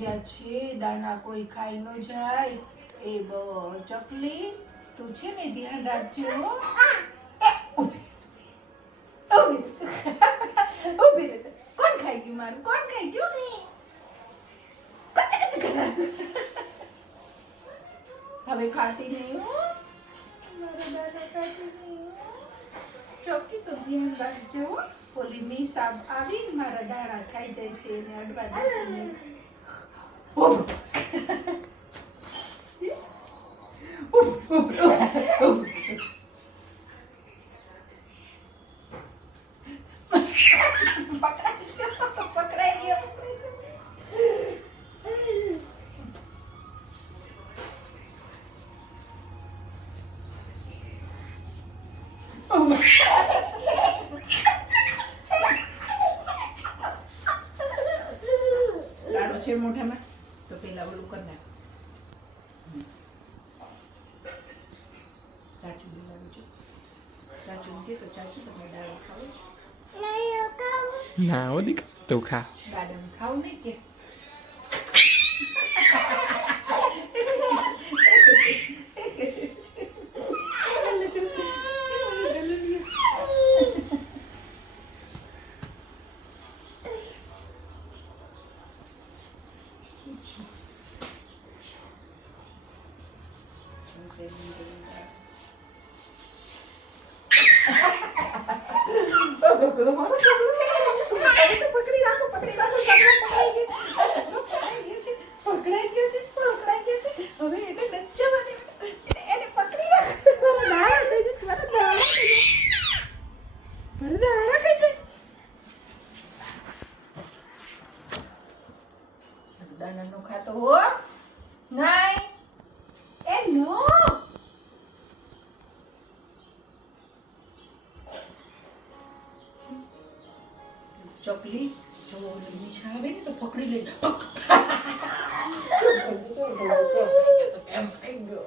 છે દાણા કોઈ ખાઈ ન જાય એ ચકલી તું છે ને ધ્યાન રાખજે હો. ઊભી રહે. કોણ ખાઈ ગયું મારું? કોણ ખાઈ ગયું? કચ કચ કરા. હવે ખાતી નહીં હો. મારા દાદા ખાતી નહીં હો. ચોકી તો ધ્યાન રાખજો હો. ઓલી મીસ આવી મારા દાણા ખાઈ જાય છે એને અડવા દેતી નહીં. પકડાઈ ગયો. દાડો છે મોઢામાં તો પેલા ઓલું કરી નાખ. ચાચુ બોલાવું છું. ચાચુ કે તો ચાચુ તમે દાડો ખાવ? ના હો દીક તું ખા. દાડો ખાવ નહીં કે? પકડી રાખો. પકડાઈ ગયો છે. હવે એને નચવા દે. એને પકડી રાખો. દાણા નો ખાતો હો. નહીં એ નો. ચોકલી જો નિશા આવે ને તો પકડી લેજો. એમ ખાઈ ગયો.